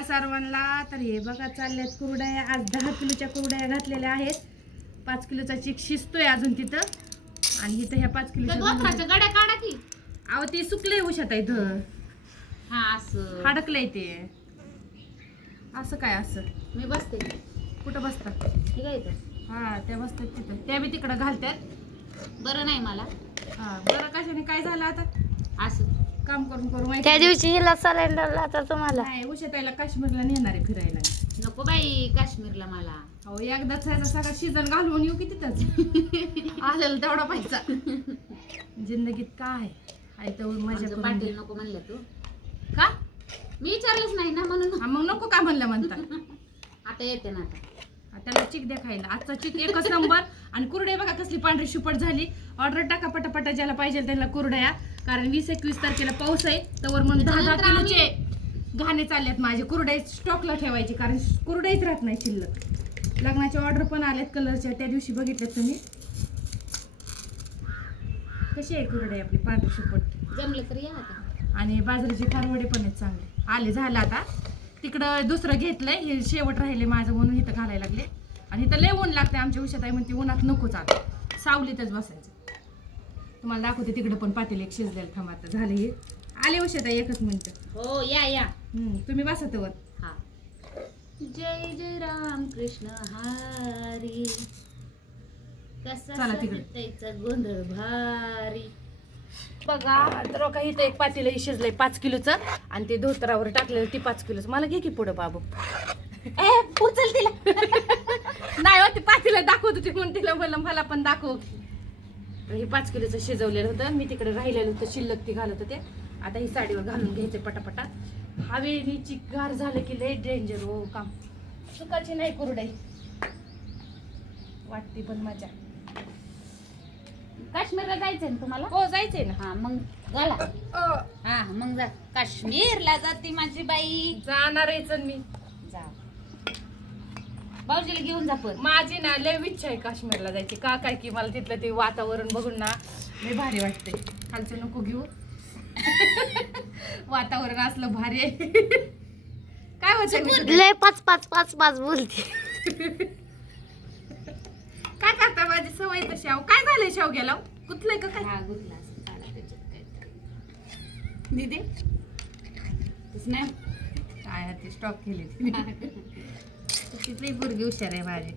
नमस्कार सर्वांना. तर हे बघा चालल्यात कुरड्या. आज 10 किलोच्या कुरड्या घातलेल्या आहेत. 5 किलोचा चिक शिजतोय अजून तिथं. आणि इथं ह्या 5 किलोच्या गड्या काढा की. अहो ते सुकले उशात इथं. हा असं हाडकलंय ते. असं काय असं मी बसते. कुठं बसतात? ठीक आहे इथं. हा त्या बसतात तिथं. त्या बी तिकडं घालतात. बरं नाही मला. हा बरं कशाने काय झालं आता? असं काम करून करून माहिती त्या दिवशी हिला सिलेंडर लावता तुम्हाला नाही. उशाताईला काश्मीरला नेणार आहे फिरायला. नको बाई काश्मीरला मला. अहो एकदाच ह्याचा सगळा सीझन घालवून येऊ की तिथंच. आलेला तेवढा पैसा. जिंदगीत काय आहे तर मजा आमचं करून पाटील घे. नको म्हणलं तू. का? मी विचारलंच नाही ना म्हणून. हा मग नको का म्हणलं म्हणता. आता येते ना आता. त्याला चिक द्या खायला. आजचा चिक एकच नंबर. आणि कुरडे बघा कसली पांढरी शुपट झाली. ऑर्डर टाका पटापटा ज्याला पाहिजे त्याला कुरड्या. कारण 20-21 तारखेला पाऊस आहे. तर मग 10 किलोचे घाणे चाललेत माझे. कुरडे स्टॉकला ठेवायचे कारण कुरडेच राहत नाही शिल्लक. लग्नाचे ऑर्डर पण आलेत कलरच्या. त्या दिवशी बघितल्यात तुम्ही. कशी आहे कुरडे आपली पांढरी शुपट. जमलं तर या आता. आणि बाजरीचे खारवडे पण आहेत चांगले. आले झालं आता. तिकडं दुसरं घेतलंय. हे शेवट राहिले माझं म्हणून इथं घालायला लागले. आणि इथं लय ऊन लागते. आमच्या उशाताई म्हणते उन्हात नकोच आता. सावलीतच बसायचं. तुम्हाला दाखवते तिकडं पण पातेल एक शिजलेलं. थांबा आता झालं हे. आले उशाताई एकच मिनिट. हो या या. तुम्ही बसा तवर. हा. जय जय राम कृष्ण हरी. कसा चला तिकडे. त्याचा गोंधळ भारी. बघा तर का इथं एक पातेल शिजलंय 5 किलोचं. आणि ते धोतरावर टाकलेलं ती 5 किलोचं. मला घे की पुढं बाबू. उचल तिला. नाही हो ती पातेलं दाखवत होती म्हणून तिला म्हणलं मला पण दाखव. हे 5 किलोचं शिजवलेलं होतं. मी तिकडे राहिलेलं होतं शिल्लक ती घालत होते. आता ही साडीवर घालून घ्यायचे पटापटा. हवेनी चिकगार झालं की लय डेंजर हो काम. चुकाची नाही कुरडई. वाटते पण मजा. काश्मीरला जायचंय ना तुम्हाला. हो जायचंय ना. हा मग झाला. हा मग जा. काश्मीरला जाते माझी बाई. जाणार आहे मी. जा. भाऊजीला घेऊन जा पण. माझी ना लय इच्छा आहे काश्मीरला जायची. का काय की मला तिथलं ते वातावरण बघून ना लय भारी वाटते. खालचं नको घेऊ. वातावरण असलं भारी आहे. काय होतं लय 5-5-5-5 बोलते. काय करता माझी सवय तशी. आहो काय झालंय शेव गेला कुठलंय का काय. हा गुतला असं काढा त्याच्यात काय. दीदी तसं नाही. काय ते स्टॉक केले. तिथली पोरगी हुशार आहे माझी.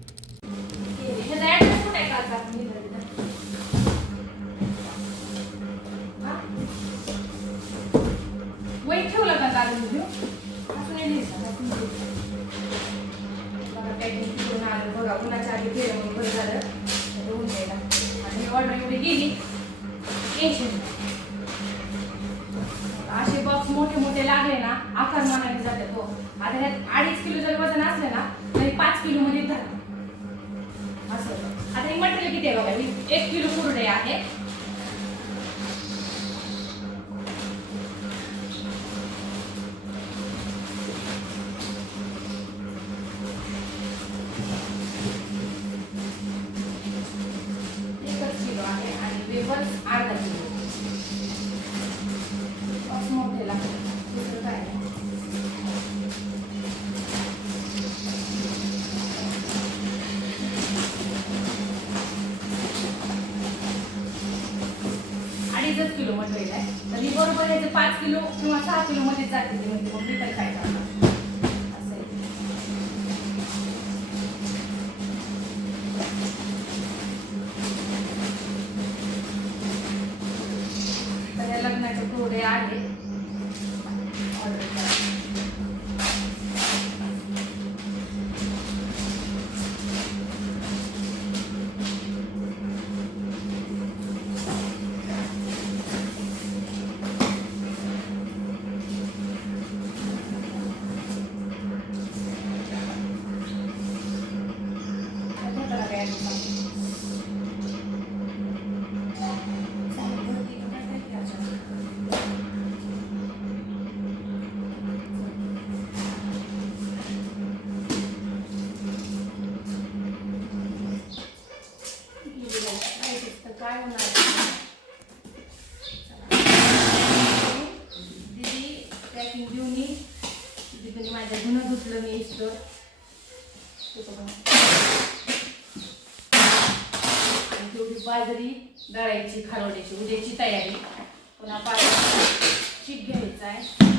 वही ठेवलं का दारू घेऊ. असं नाही बघा उन्हाच्या आधी केलं म्हणून बरं झालं. होऊन जायला. आणि ऑर्डर एवढी गेली टेन्शन. असे बॉक्स मोठे मोठे लागले ना आकार मानाने जातात. हो आता ह्यात 2.5 किलो जर वजन असलं ना तरी 5 किलो मध्ये झालं असं. आता हे मटेरियल किती आहे बघा. 1 किलो कुरडे आहे. वेफर्स अर्धा किलो. बॉक्स मोठे लागतात. दुसरं काय नाही. अडीचच किलो मटेरियल आहे. तर ही बरोबर याचे 5 किलो किंवा 6 किलो मध्ये जाते. ते म्हणजे मग मी तरी काय करणार असं आहे. लग्नाचे कुरडे आहे. ऑर्डर करा. काय होणार दीदी पॅकिंग घेऊन दीदी माझ्या धुणं धुतलं मी इस्तर आणि तेवढी बाजरी दळायची खारवड्याची उद्याची तयारी पुन्हा पाणी चीक घ्यायचा आहे